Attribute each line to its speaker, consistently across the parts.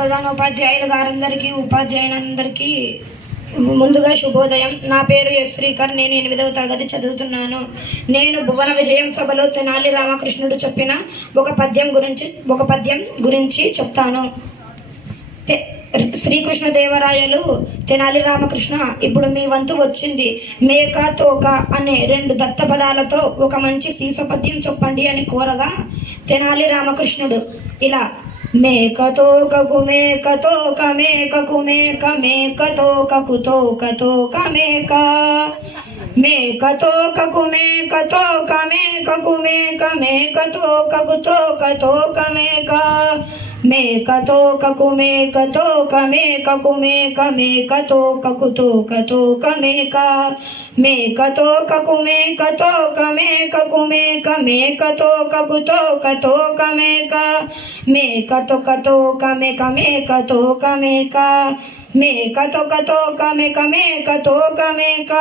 Speaker 1: ప్రధాన ఉపాధ్యాయులు గారందరికీ ఉపాధ్యాయులందరికీ ముందుగా శుభోదయం. నా పేరు ఎస్ శ్రీకర్ నేను ఎనిమిదవ తరగతి చదువుతున్నాను. నేను భువన విజయం సభలో తెనాలి రామకృష్ణుడు చెప్పిన ఒక పద్యం గురించి ఒక పద్యం గురించి చెప్తాను. తె- శ్రీకృష్ణదేవరాయలు తెనాలి రామకృష్ణ ఇప్పుడు మీ వంతు వచ్చింది. మేక తోక అనే రెండు దత్త పదాలతో ఒక మంచి సీసపద్యం చెప్పండి అని కోరగా తెనాలి రామకృష్ణుడు ఇలా మేక తోకకు మేక తోక మేకకు మేక మేక తోకకు తోక తోక మేక మేక తోకకు మేక తోక మేకకు మేక మేక తోకకు తోక తోక మేక మేక తోకకు మేక తోక మేకకు మేక మేక తోకకు తోక తోక మేక మేక తోకకు మేక తోక మేకకు మేక మేక తోకకు తోక తోక మేక మేక తోక తోక మేక మేక తోక మేక మేక తొక తోక మేక మేక తోక మేక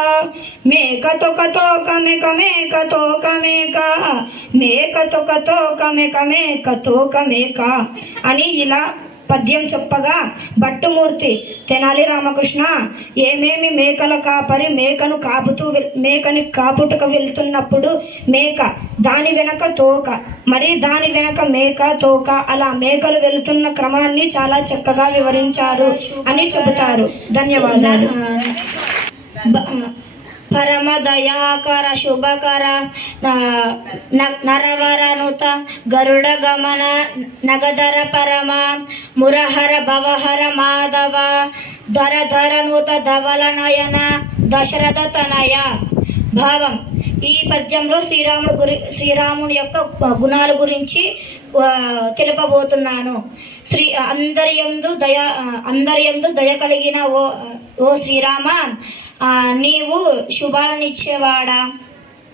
Speaker 1: మేక తొక తోక మేక మేక తోక మేక మేక తొక తోక మేక మేక తోక మేక అని ఇలా పద్యం చెప్పగా భట్టుమూర్తి తెనాలి రామకృష్ణ ఏమేమి మేకల కాపరి మేకను కాపుతూ మేకని కాపుటకు వెళ్తున్నప్పుడు మేక దాని వెనక తోక మరి దాని వెనక మేక తోక అలా మేకలు వెళుతున్న క్రమాన్ని చాలా చక్కగా వివరించారు అని చెబుతారు. ధన్యవాదాలు. పరమ దయాకర శుభకర నరవరనుత గరుడ గమన నగధర పరమ మురహర భవహర మాధవ ధర ధరనుత ధవల నయన దశరథ తనయ. భావం. ఈ పద్యంలో శ్రీరాముడు గురి శ్రీరాముని యొక్క గుణాల గురించి తెలుపబోతున్నాను. శ్రీ అందరి యందు దయ అందరి యందు దయ కలిగిన ఓ ఓ శ్రీరామ నీవు శుభాలనిచ్చేవాడా?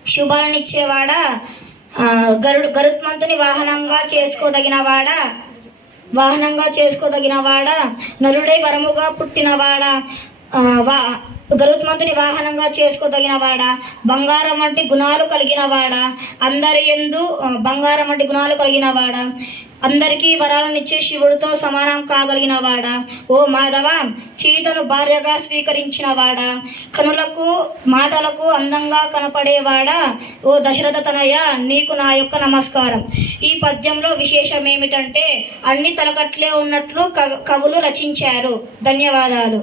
Speaker 1: శుభాలనిచ్చేవాడా? గరుడు గరుత్మంతుని వాహనంగా చేసుకోదగినవాడా? వాహనంగా చేసుకోదగినవాడా? నలుడై వరముగా పుట్టినవాడా? వా గరుత్మంతుని వాహనంగా చేసుకోదగినవాడా? బంగారం వంటి గుణాలు కలిగినవాడా? అందరి ఎందు బంగారం వంటి గుణాలు కలిగినవాడా? అందరికీ వరాలనిచ్చే శివుడితో సమానం కాగలిగినవాడా? ఓ మాధవ సీతను భార్యగా స్వీకరించినవాడా? కనులకు మాటలకు అందంగా కనపడేవాడా? ఓ దశరథ తనయ నీకు నా యొక్క నమస్కారం. ఈ పద్యంలో విశేషం ఏమిటంటే అన్ని తలకట్లే ఉన్నట్లు కవి కవులు రచించారు. ధన్యవాదాలు.